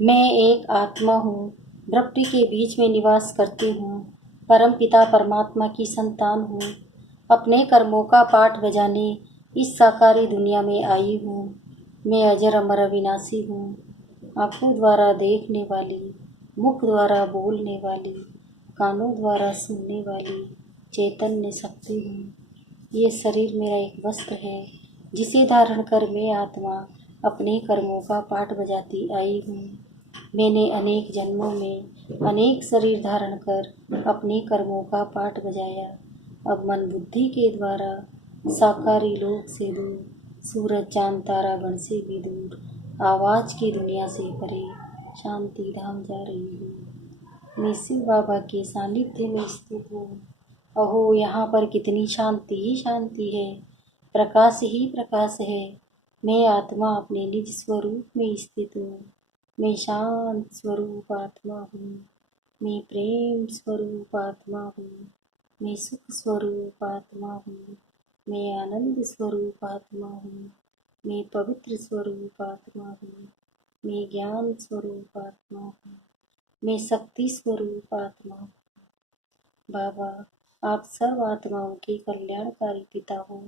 मैं एक आत्मा हूँ, प्रकृति के बीच में निवास करती हूँ, परम पिता परमात्मा की संतान हूँ। अपने कर्मों का पाठ बजाने इस साकारी दुनिया में आई हूँ। मैं अजर अमर अविनाशी हूँ, आँखों द्वारा देखने वाली, मुख द्वारा बोलने वाली, कानों द्वारा सुनने वाली चैतन्य शक्ति हूँ। ये शरीर मेरा एक वस्त्र है जिसे धारण कर मैं आत्मा अपने कर्मों का पाठ बजाती आई हूँ। मैंने अनेक जन्मों में अनेक शरीर धारण कर अपने कर्मों का पाठ बजाया। अब मन बुद्धि के द्वारा साकारी लोक से दूर, सूरज चांद तारा गण से भी दूर, आवाज की दुनिया से परे शांति धाम जा रही हूँ। मैं शिव बाबा के सानिध्य में स्थित हूँ। अहो, यहाँ पर कितनी शांति ही शांति है, प्रकाश ही प्रकाश है। मैं आत्मा अपने निज स्वरूप में स्थित हूँ। मैं शांत स्वरूप आत्मा हूँ। मैं प्रेम स्वरूप आत्मा हूँ। मैं सुख स्वरूप आत्मा हूँ। मैं आनंद स्वरूप आत्मा हूँ। मैं पवित्र स्वरूप आत्मा हूँ। मैं ज्ञान स्वरूप आत्मा हूँ। मैं शक्ति स्वरूप आत्मा हूँ। बाबा, आप सर्व आत्माओं के कल्याणकारी पिता हो।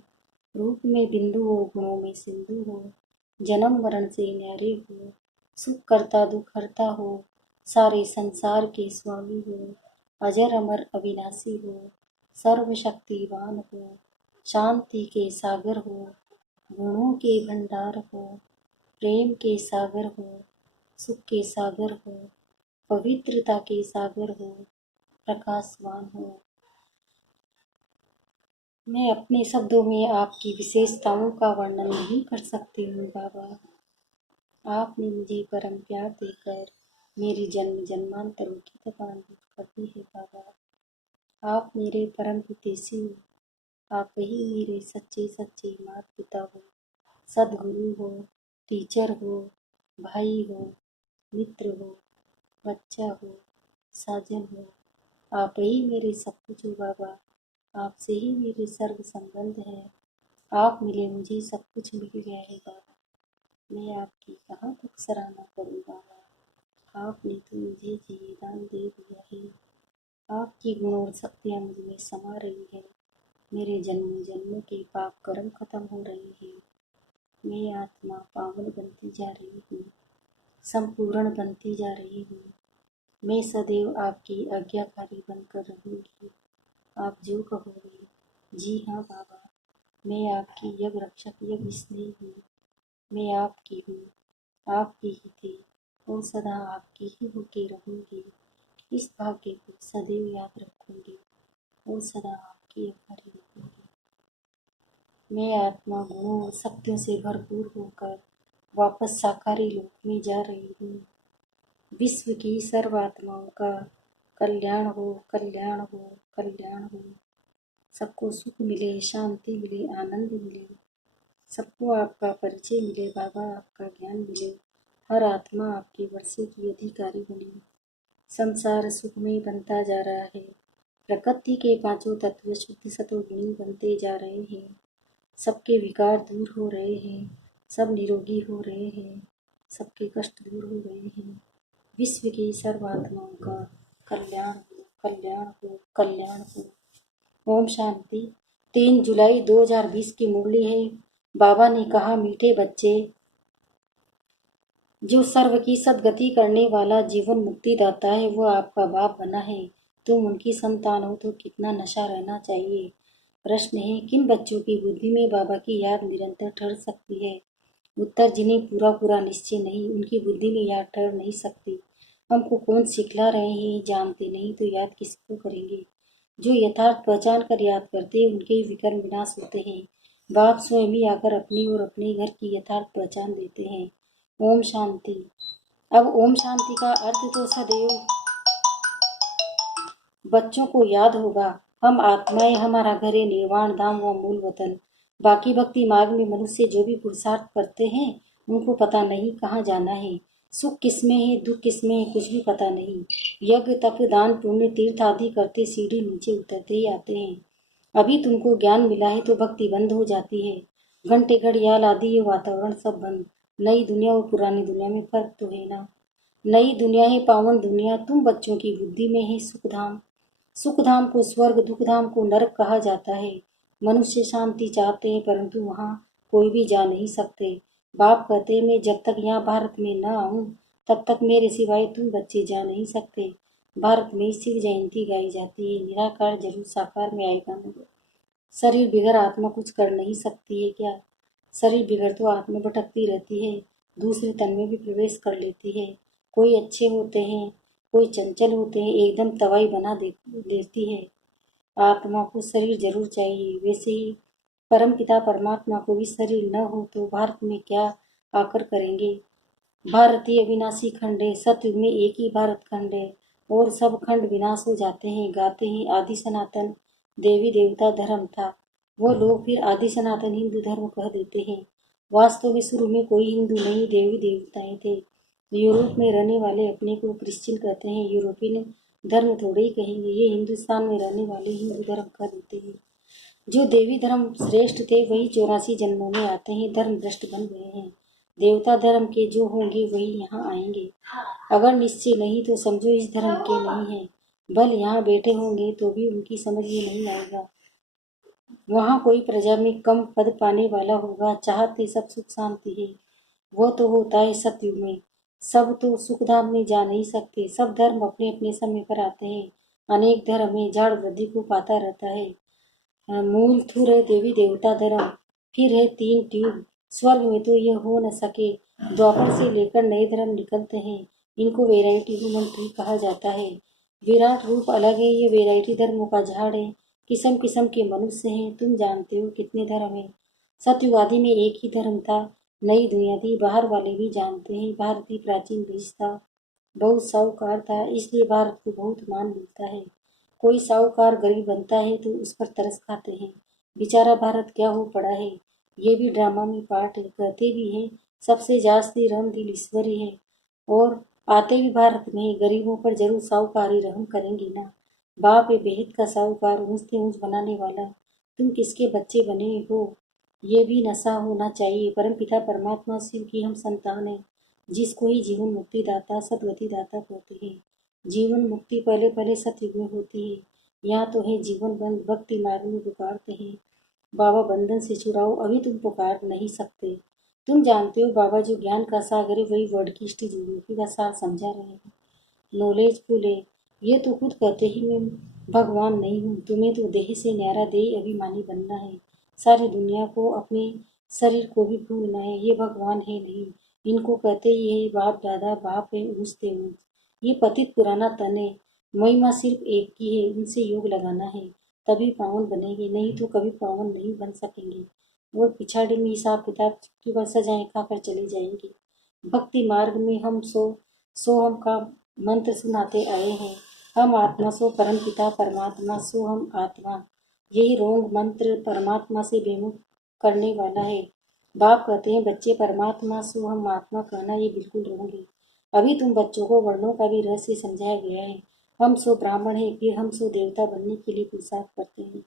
रूप में बिंदु हो, गुणों में सिंधु हो, जन्म मरण से न्यारे हो, सुख करता दुख हरता हो, सारे संसार के स्वामी हो, अजर अमर अविनाशी हो, सर्वशक्तिवान हो, शांति के सागर हो, गुणों के भंडार हो, प्रेम के सागर हो, सुख के सागर हो, पवित्रता के सागर हो, प्रकाशवान हो। मैं अपने शब्दों में आपकी विशेषताओं का वर्णन नहीं कर सकती हूँ बाबा। आपने मुझे परम प्यार देकर मेरी जन्म जन्मांतरों की तकान्वित कर दी है बाबा। आप मेरे परम हितैषी हो। आप ही मेरे सच्चे सच्चे माता पिता हो, सदगुरु हो, टीचर हो, भाई हो, मित्र हो, बच्चा हो, साजन हो। आप ही मेरे सब कुछ हो बाबा। आपसे ही मेरे सर्व संबंध है। आप मिले मुझे सब कुछ मिल गया है बाबा। मैं आपकी कहाँ तक सराहना करूँ बाबा। आपने तो मुझे जीवन दे दिया है। आपकी गुण और शक्तियाँ मुझ में समा रही है। मेरे जन्म जन्मों के पाप कर्म खत्म हो रहे हैं। मैं आत्मा पावन बनती जा रही हूँ, संपूर्ण बनती जा रही हूँ। मैं सदैव आपकी आज्ञाकारी बनकर रहूँगी। आप जो कहोगे। जी हाँ बाबा, मैं आपकी यज्ञ रक्षक यज्ञ स्नेही हूँ। मैं आपकी हूँ, आपकी ही थी और सदा आपकी ही होके रहूँगी। इस भाग्य को सदैव याद रखूँगी और सदा आपकी आभारी रहूँगी। मैं आत्मा गुणों और शक्तियों से भरपूर होकर वापस साकारी लोक में जा रही हूँ। विश्व की सर्व आत्माओं का कल्याण हो, कल्याण हो, कल्याण हो। सबको सुख मिले, शांति मिले, आनंद मिले। सबको आपका परिचय मिले बाबा, आपका ज्ञान मिले। हर आत्मा आपके वर्षे की अधिकारी बने। संसार सुखमय बनता जा रहा है। प्रकृति के पांचों तत्व शुद्ध सतोगुणी बनते जा रहे हैं। सबके विकार दूर हो रहे हैं। सब निरोगी हो रहे हैं। सबके कष्ट दूर हो रहे हैं। विश्व की सर्व आत्माओं का कल्याण हो, कल्याण हो, कल्याण हो। ओम शांति। 3 जुलाई 2020 की मुरली है। बाबा ने कहा, मीठे बच्चे, जो सर्व की सदगति करने वाला जीवन मुक्ति दाता है वो आपका बाप बना है। तुम उनकी संतान हो तो कितना नशा रहना चाहिए। प्रश्न है, किन बच्चों की बुद्धि में बाबा की याद निरंतर ठहर सकती है। उत्तर, जिन्हें पूरा पूरा निश्चय नहीं, उनकी बुद्धि में याद ठहर नहीं सकती। हमको कौन सिखला रहे हैं जानते नहीं तो याद किसको करेंगे। जो यथार्थ पहचान कर याद करते हैं उनके विकर्म विनाश होते हैं। बाप स्वयं ही आकर अपनी और अपने घर की यथार्थ पहचान देते हैं। ओम शांति। अब ओम शांति का अर्थ तो सदैव बच्चों को याद होगा। हम आत्माएं, हमारा घर है निर्वाण धाम व मूल वतन। बाकी भक्ति मार्ग में मनुष्य जो भी पुरुषार्थ करते हैं उनको पता नहीं कहाँ जाना है। सुख किसमें है, दुख किसमें है, कुछ भी पता नहीं। यज्ञ तप दान पुण्य तीर्थ आदि करते सीढ़ी नीचे उतरते ही आते हैं। अभी तुमको ज्ञान मिला है तो भक्ति बंद हो जाती है। घंटे घड़ियाल आदि ये वातावरण सब बंद। नई दुनिया और पुरानी दुनिया में फर्क तो है ना। नई दुनिया है पावन दुनिया, तुम बच्चों की बुद्धि में है सुखधाम। सुखधाम को स्वर्ग, दुखधाम को नरक कहा जाता है। मनुष्य शांति चाहते हैं परंतु वहाँ कोई भी जा नहीं सकते। बाप कहते मैं जब तक यहाँ भारत में न आऊं तब तक मेरे सिवाय तुम बच्चे जा नहीं सकते। भारत में शिव जयंती गाई जाती है, निराकार जरूर साकार में आएगा मगर शरीर बिगड़ आत्मा कुछ कर नहीं सकती है क्या। शरीर बिगड़ तो आत्मा भटकती रहती है, दूसरे तन में भी प्रवेश कर लेती है। कोई अच्छे होते हैं, कोई चंचल होते हैं, एकदम तवाई बना देती है। आत्मा को शरीर जरूर चाहिए। वैसे ही परम पिता परमात्मा को भी शरीर न हो तो भारत में क्या आकर करेंगे। भारतीय अविनाशी खंड है, सतयुग में एक ही भारत खंड है और सब खंड विनाश हो जाते हैं। गाते हैं आदि सनातन देवी देवता धर्म था, वो लोग फिर आदि सनातन हिंदू धर्म कह देते हैं। वास्तव में शुरू में कोई हिंदू नहीं देवी देवताएं थे। यूरोप में रहने वाले अपने को क्रिश्चियन कहते हैं, यूरोपियन धर्म थोड़े ही कहेंगे, ये हिंदुस्तान में रहने वाले हिंदू धर्म कह देते हैं। जो देवी धर्म श्रेष्ठ थे वही 84 जन्मों में आते हैं, धर्म भ्रष्ट बन गए हैं। देवता धर्म के जो होंगे वही यहाँ आएंगे। अगर निश्चय नहीं तो समझो इस धर्म के नहीं है। बल यहाँ बैठे होंगे तो भी उनकी समझ में नहीं आएगा। वहाँ कोई प्रजा में कम पद पाने वाला होगा, चाहते सब सुख शांति है। वो तो होता है सतयुग में। सब तो सुखधाम में जा नहीं सकते, सब धर्म अपने अपने समय पर आते हैं। अनेक धर्म में झाड़ वृद्धि को पाता रहता है। मूल थुर है देवी देवता धर्म, फिर है 3 ट्यूब। स्वर्ग में तो यह हो न सके। द्वापर से लेकर नए धर्म निकलते हैं, इनको वेराइटी ह्यूमन ट्री कहा जाता है। विराट रूप अलग है, ये वेराइटी धर्मों का झाड़ है। किस्म किस्म के मनुष्य हैं, तुम जानते हो कितने धर्म हैं। सत्यवादी में एक ही धर्म था, नई दुनिया थी, बाहर वाले भी जानते हैं। भारतीय प्राचीन देश था, बहुत साहूकार था, इसलिए भारत को बहुत मान मिलता है। कोई साहूकार गरीब बनता है तो उस पर तरस खाते हैं। बेचारा भारत क्या हो पड़ा है। ये भी ड्रामा में पार्ट है, कहते भी हैं सबसे जास्ती रहम दिल ईश्वरी है। और आते भी भारत में ही, गरीबों पर जरूर साहूकारी रहम करेंगे ना। बाप है बेहद का साहूकार, ऊंचते ऊंच बनाने वाला। तुम किसके बच्चे बने हो ये भी नशा होना चाहिए। परम पिता परमात्मा शिव की हम संतान है, जिसको ही जीवन मुक्ति दाता सदगति दाता कहते हैं। जीवन मुक्ति पहले पहले सतयुग में होती है। यहाँ तो है जीवन बंद, भक्ति मार्ग में पुकारते हैं बाबा बंधन से छुड़ाओ, अभी तुम पुकार नहीं सकते। तुम जानते हो बाबा जो ज्ञान का सागर है वही वर्ड की स्टीजी का सार समझा रहे हैं। नॉलेजफुल है, ये तो खुद कहते ही मैं भगवान नहीं हूँ। तुम्हें तो देह से न्यारा देह अभिमानी बनना है, सारी दुनिया को अपने शरीर को भी भूलना है। ये भगवान है नहीं, इनको कहते ही है बाप दादा, बाप है ऊंचते ऊंच। ये पतित पुराना तन है, महिमा सिर्फ एक की है, उनसे योग लगाना है तभी पावन बनेंगे, नहीं तो कभी पावन नहीं बन सकेंगे। वो पिछाड़ी में हिसाब किताब की बस सजाएं खाकर चले जाएंगे। भक्ति मार्ग में हम सो हम का मंत्र सुनाते आए हैं। हम आत्मा सो परम पिता परमात्मा सो हम आत्मा। यही रोंग मंत्र परमात्मा से बेमुख करने वाला है। बाप कहते हैं बच्चे परमात्मा सो हम आत्मा, कहना ये बिल्कुल रोंग है। अभी तुम बच्चों को वर्णों का भी रहस्य समझाया गया है। हम सो ब्राह्मण है, फिर हम सो देवता बनने के लिए पुरुषार्थ करते हैं,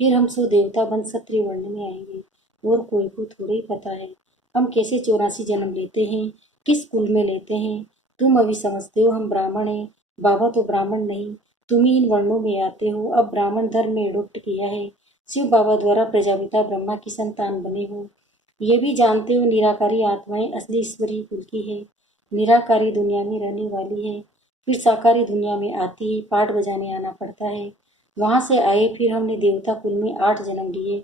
फिर हम सो देवता बन क्षत्रिय वर्ण में आएंगे। और कोई को थोड़ा ही पता है हम कैसे 84 जन्म लेते हैं, किस कुल में लेते हैं। तुम अभी समझते हो हम ब्राह्मण हैं, बाबा तो ब्राह्मण नहीं, तुम ही इन वर्णों में आते हो। अब ब्राह्मण धर्म में एडोप्ट किया है, शिव बाबा द्वारा प्रजापिता ब्रह्मा की संतान बने हो। ये भी जानते हो निराकारी आत्माएं असली ईश्वरीय कुल की है, निराकारी दुनिया में रहने वाली है, फिर साकारी दुनिया में आती है, पाठ बजाने आना पड़ता है। वहाँ से आए, फिर हमने देवता कुल में 8 जन्म लिए,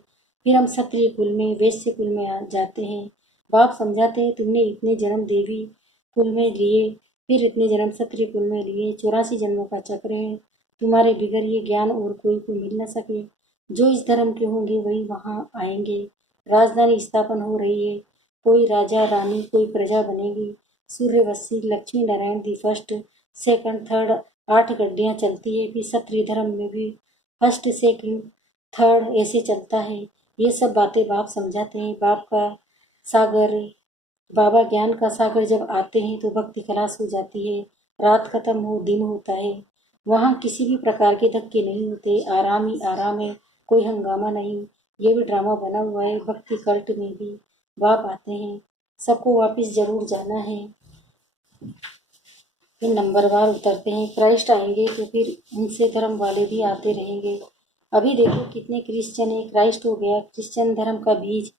फिर हम क्षत्रिय कुल में वैश्य कुल में आ जाते हैं। बाप समझाते हैं तुमने इतने जन्म देवी कुल में लिए, फिर इतने जन्म क्षत्रिय कुल में लिए, 84 जन्मों का चक्र है। तुम्हारे बिगड़ ये ज्ञान और कोई को मिल न सके। जो इस धर्म के होंगे वही वहाँ आएंगे। राजधानी स्थापन हो रही है, कोई राजा रानी कोई प्रजा बनेगी। Suryavanshi Lakshmi Narayan the first second third 8 गड्डियाँ चलती है। फिर क्षत्रिय धर्म में भी फर्स्ट सेकंड थर्ड ऐसे चलता है। ये सब बातें बाप समझाते हैं। बाप का सागर, बाबा ज्ञान का सागर जब आते हैं तो भक्ति खलास हो जाती है, रात खत्म हो दिन होता है। वहाँ किसी भी प्रकार के धक्के नहीं होते, आराम ही आराम है, कोई हंगामा नहीं। ये भी ड्रामा बना हुआ है, भक्ति कल्ट में भी बाप आते हैं, सबको वापस जरूर जाना है। फिर नंबरवार उतरते हैं। क्राइस्ट आएंगे तो फिर उनसे धर्म वाले भी आते रहेंगे। अभी देखो कितने क्रिश्चियन है। क्राइस्ट हो गया क्रिश्चियन धर्म का बीज।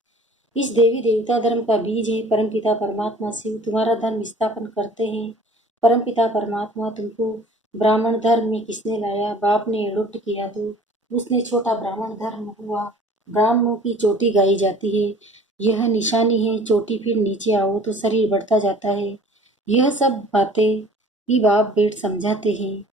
इस देवी देवता धर्म का बीज है परमपिता परमात्मा शिव तुम्हारा धर्म स्थापन करते हैं। परमपिता परमात्मा तुमको ब्राह्मण धर्म में किसने लाया? बाप ने एडोप्ट किया तो उसने छोटा ब्राह्मण धर्म हुआ। ब्राह्मणों की चोटी गाई जाती है। यह निशानी है। चोटी फिर नीचे आओ तो शरीर बढ़ता जाता है। यह सब बातें भी बाप बेट समझाते हैं।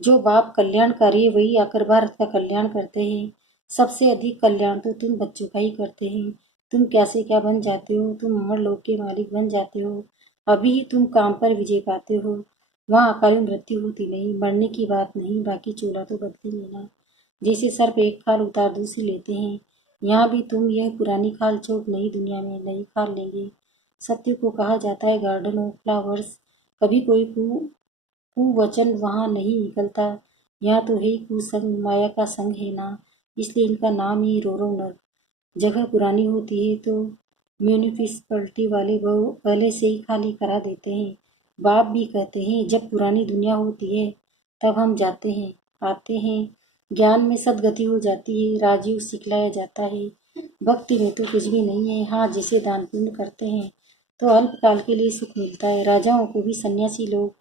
जो बाप कल्याणकारी है वही आकर भारत का कल्याण करते हैं। सबसे अधिक कल्याण तो तुम बच्चों का ही करते हैं। तुम कैसे क्या बन जाते हो? तुम अमरलोक के मालिक बन जाते हो। अभी ही तुम काम पर विजय पाते हो। वहाँ अकाली मृत्यु होती नहीं। मरने की बात नहीं, बाकी चोला तो बदलेंगे ना। जैसे सर्प एक खाल उतार दूसरी लेते हैं, यहाँ भी तुम यह पुरानी खाल छोड़ नई दुनिया में नई खाल लेंगे। सत्य को कहा जाता है गार्डन ऑफ फ्लावर्स। कभी कोई कुवचन वहाँ नहीं निकलता। यहाँ तो है कुसंग, माया का संग है ना, इसलिए इनका नाम ही रोरो नर्क। जगह पुरानी होती है तो म्यूनिसिपैलिटी वाले वो पहले से ही खाली करा देते हैं। बाप भी कहते हैं जब पुरानी दुनिया होती है तब हम जाते हैं आते हैं। ज्ञान में सदगति हो जाती है। राजयोग सिखलाया जाता है। भक्ति में तो कुछ भी नहीं है। हाँ, जिसे दान पुण्य करते हैं तो अल्पकाल के लिए सुख मिलता है। राजाओं को भी सन्यासी लोग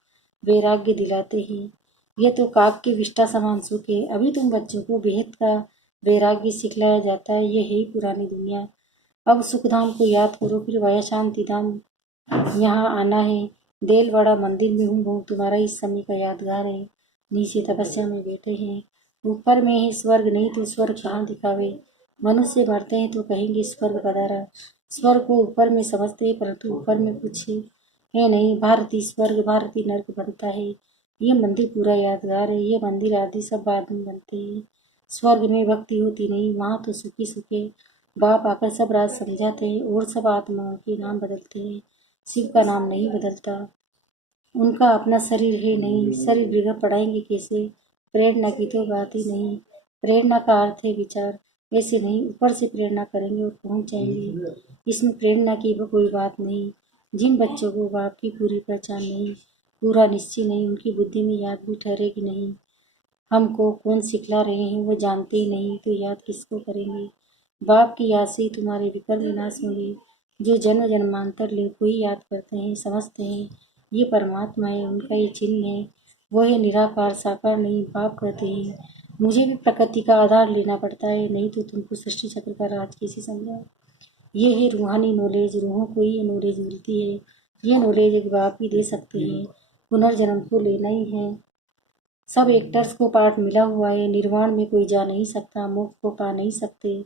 वैराग्य दिलाते हैं। यह तो काक के विष्ठा समान सुख है। अभी तुम बच्चों को बेहद का वैराग्य सिखलाया जाता है। यह है ही पुरानी दुनिया। अब सुखधाम को याद करो फिर वाया शांति धाम यहाँ आना है। देलवाड़ा मंदिर में हूँ बहु तुम्हारा इस समय का यादगार है। नीचे तपस्या में बैठे हैं। ऊपर में है स्वर्ग, नहीं तो स्वर्ग कहाँ दिखावे। मनुष्य मरते हैं तो कहेंगे स्वर्ग पधारा। स्वर्ग को ऊपर में समझते हैं परंतु ऊपर में कुछ है नहीं। भारतीय स्वर्ग भारतीय नर्क बनता है। ये मंदिर पूरा यादगार है। ये मंदिर आदि सब बाद में बनते हैं। स्वर्ग में भक्ति होती नहीं, वहाँ तो सुखी सुखे बाप आकर सब राज समझाते हैं और सब आत्माओं के नाम बदलते हैं। शिव का नाम नहीं बदलता। उनका अपना शरीर है नहीं। शरीर बिगड़ पढ़ाएंगे कैसे? प्रेरणा की तो बात ही नहीं। प्रेरणा का अर्थ है विचार, ऐसे नहीं ऊपर से प्रेरणा करेंगे और पहुंच जाएंगे। इसमें प्रेरणा की वो कोई बात नहीं। जिन बच्चों को बाप की पूरी पहचान नहीं, पूरा निश्चय नहीं, उनकी बुद्धि में याद भी ठहरेगी नहीं। हमको कौन सिखला रहे हैं वो जानते ही नहीं तो याद किसको करेंगे? बाप की याद से ही तुम्हारे विकल विनाश होंगे। जो जन्म जन्मांतर ले को ही याद करते हैं, समझते हैं ये परमात्मा है, उनका ये चिन्ह है, वो है निराकार साकार नहीं। बाप कहते हैं मुझे भी प्रकृति का आधार लेना पड़ता है, नहीं तो तुमको सृष्टि चक्र का राज कैसे समझाओ। ये है रूहानी नॉलेज। रूहों को ये नॉलेज मिलती है। ये नॉलेज एक बाप ही दे सकते हैं। पुनर्जन्म को लेना ही है। सब एक्टर्स को पार्ट मिला हुआ है। निर्वाण में कोई जा नहीं सकता, मोक्ष को पा नहीं सकते।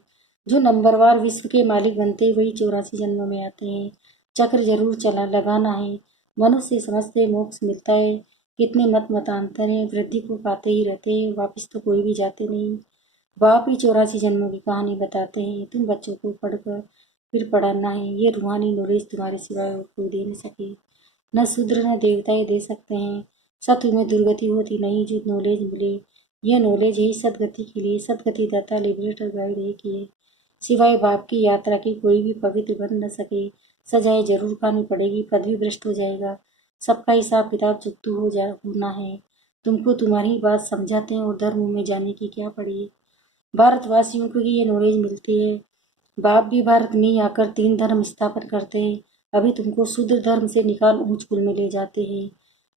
जो नंबरवार विश्व के मालिक बनते वही 84 जन्म में आते हैं। चक्र जरूर चला लगाना है। मनुष्य समझते मोक्ष मिलता है। कितने मत मतांतर हैं, वृद्धि को पाते ही रहते हैं, वापिस तो कोई भी जाते नहीं। बाप ही 84 जन्मों की कहानी बताते हैं। तुम बच्चों को पढ़कर फिर पढ़ाना है। ये रूहानी नॉलेज तुम्हारे सिवाय और कोई दे नहीं सके। न शूद्र न देवता ये दे सकते हैं। सत्य में दुर्गति होती नहीं जो नॉलेज मिले। यह नॉलेज ही सदगति के लिए। सदगति दाता लिबरेटर गाइड एक ही है। सिवाय बाप की यात्रा के कोई भी पवित्र बन न सके। सजाएं जरूर खानी पड़ेगी, पद भी भ्रष्ट हो जाएगा। सबका हिसाब किताब चुकतू होना है। तुमको तुम्हारी बात समझाते हैं और धर्म में जाने की क्या पड़ी। भारतवासियों को ही ये नॉलेज मिलती है। बाप भी भारत में ही आकर 3 धर्म स्थापन करते हैं। अभी तुमको शूद्र धर्म से निकाल ऊंच कुल में ले जाते हैं।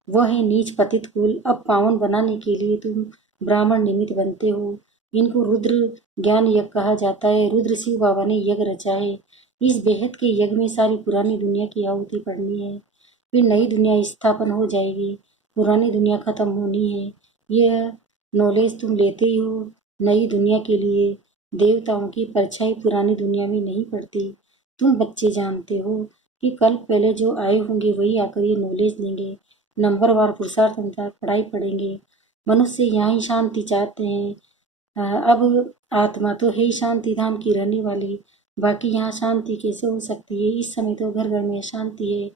वह है नीच पतित कुल। अब पावन बनाने के लिए तुम ब्राह्मण निमित्त बनते हो। इनको रुद्र ज्ञान यज्ञ कहा जाता है। रुद्र शिव बाबा ने यज्ञ रचा है। इस बेहद के यज्ञ में सारी पुरानी दुनिया की आहुति पड़नी है। फिर नई दुनिया स्थापन हो जाएगी। पुरानी दुनिया खत्म होनी है। यह नॉलेज तुम लेते ही हो। नई दुनिया के लिए देवताओं की परछाई पुरानी दुनिया में नहीं पड़ती। तुम बच्चे जानते हो कि कल पहले जो आए होंगे वही आकर ये नॉलेज लेंगे। नंबरवार पुरुषार्थ अनुसार पढ़ाई पढ़ेंगे। मनुष्य यहाँ ही शांति चाहते हैं। अब आत्मा तो है ही शांति धाम की रहने वाली। बाकी यहाँ शांति कैसे हो सकती है? इस समय तो घर घर में शांति है।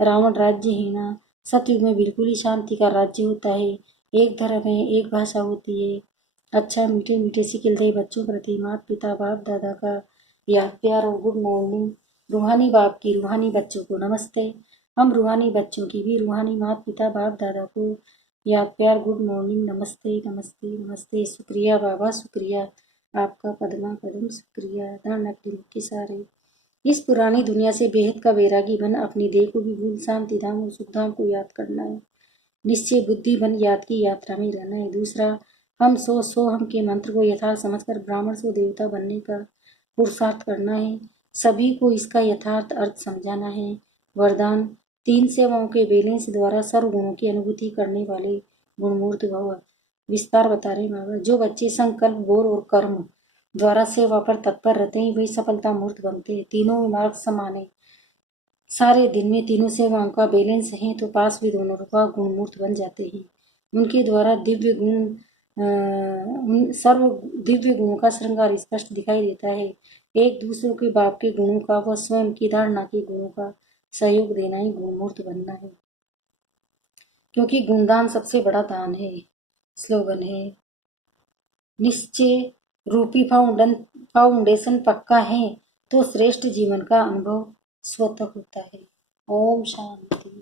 रावण राज्य है ना। सतयुग में बिल्कुल ही शांति का राज्य होता है। एक धर्म है, एक भाषा होती है। अच्छा, मीठे मीठे सिखिलते बच्चों प्रति माता पिता बाप दादा का याद प्यार और गुड मॉर्निंग। रूहानी बाप की रूहानी बच्चों को नमस्ते। हम रूहानी बच्चों की भी रूहानी माता पिता बाप दादा को याद प्यार गुड मॉर्निंग नमस्ते नमस्ते नमस्ते। शुक्रिया बाबा शुक्रिया, आपका पद्मा पद्म शुक्रिया। धन अग्नि के सारे इस पुरानी दुनिया से बेहद का वैरागी बन अपनी देह को भी भूल शांति धाम और सुख धाम को याद करना है। निश्चय बुद्धि बन याद की यात्रा में रहना है। दूसरा, हम सो हम के मंत्र को यथार्थ समझकर ब्राह्मण से देवता बनने का पुरुषार्थ करना है। सभी को इसका यथार्थ अर्थ समझाना है। वरदान, 3 सेवाओं के बैलेंस द्वारा सर्व गुणों की अनुभूति करने वाले गुणमूर्त भव। विस्तार बता रहे बाबा। जो बच्चे संकल्प बोल और कर्म द्वारा सेवा पर तत्पर रहते हैं वही सफलता मूर्त बनते हैं। तीनों मार्ग समान है। सारे दिन में तीनों सेवाओं का बैलेंस है तो पास भी दोनों का गुणमूर्त बन जाते हैं। उनके द्वारा दिव्य गुण उन सर्व दिव्य गुणों का श्रृंगार स्पष्ट दिखाई देता है। एक दूसरे के बाप के गुणों का व स्वयं की धारणा के गुणों का सहयोग देना ही गुणमूर्त बनना है, क्योंकि गुणदान सबसे बड़ा दान है। स्लोगन है, निश्चय रूपी फाउंडेशन पक्का है तो श्रेष्ठ जीवन का अनुभव स्वतः होता है। ओम शांति।